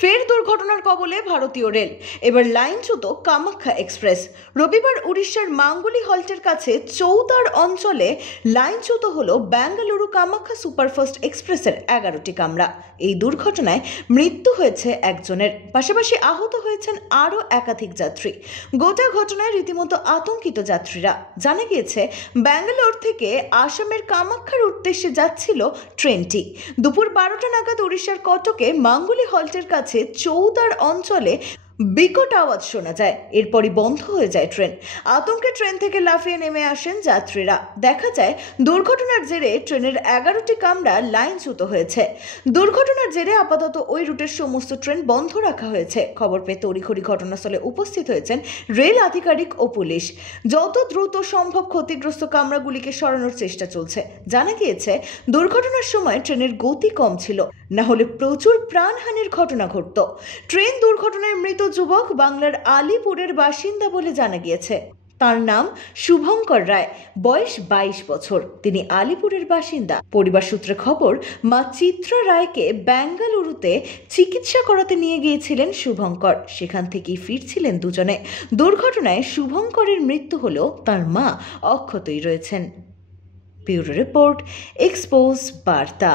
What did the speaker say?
ফের দুর্ঘটনার কবলে ভারতীয় রেল। এবার লাইনচ্যুত কামাখ্যা এক্সপ্রেস। রবিবার উড়িষ্যার মাঙ্গুলি হল্টের কাছে চৌতার অঞ্চলে লাইনচ্যুত হল বেঙ্গালুরু কামাখ্যা সুপারফাস্ট এক্সপ্রেসের 11টি কামরা। এই দুর্ঘটনায় মৃত্যু হয়েছে একজনের, পাশাপাশি আহত হয়েছেন আরও একাধিক যাত্রী। গোটা ঘটনায় রীতিমতো আতঙ্কিত যাত্রীরা। জানা গিয়েছে, ব্যাঙ্গালোর থেকে আসামের কামাখ্যার উদ্দেশ্যে যাচ্ছিল ট্রেনটি। দুপুর 12টা নাগাদ উড়িষ্যার কটকে মাঙ্গুলি হল্টের কাছে চৌদার অঞ্চলে বিকট আওয়াজ শোনা যায়। এরপরই বন্ধ হয়ে যায় ট্রেন। আতঙ্কে ট্রেন থেকে লাফিয়ে নেমে আসেন যাত্রীরা। দেখা যায়, দুর্ঘটনার জেরে ট্রেনের 11টি কামরা লাইনচ্যুত হয়েছে। দুর্ঘটনার জেরে আপাতত ওই রুটের সমস্ত ট্রেন বন্ধ রাখা হয়েছে। খবর পেয়ে তড়িঘড়ি ঘটনাস্থলে উপস্থিত হয়েছেন রেল আধিকারিক ও পুলিশ। যত দ্রুত সম্ভব ক্ষতিগ্রস্ত কামরাগুলিকে সরানোর চেষ্টা চলছে। জানা গিয়েছে, দুর্ঘটনার সময় ট্রেনের গতি কম ছিল, না হলে প্রচুর প্রাণহানির ঘটনা ঘটত। ট্রেন দুর্ঘটনায় মৃত যুবক বাংলার আলিপুরের বাসিন্দা বলে জানা গিয়েছে। তার নাম শুভঙ্কর রায়, বয়স 22 বছর। তিনি আলিপুরের বাসিন্দা। পরিবার সূত্রে খবর, মা চিত্রা রায়কে বেঙ্গালুরুতে চিকিৎসা করাতে নিয়ে গিয়েছিলেন শুভঙ্কর। সেখান থেকেই ফিরছিলেন দুজনে। দুর্ঘটনায় শুভঙ্করের মৃত্যু হলেও তার মা অক্ষতই রয়েছেন। ব্যুরো রিপোর্ট, এক্সপোজ বার্তা।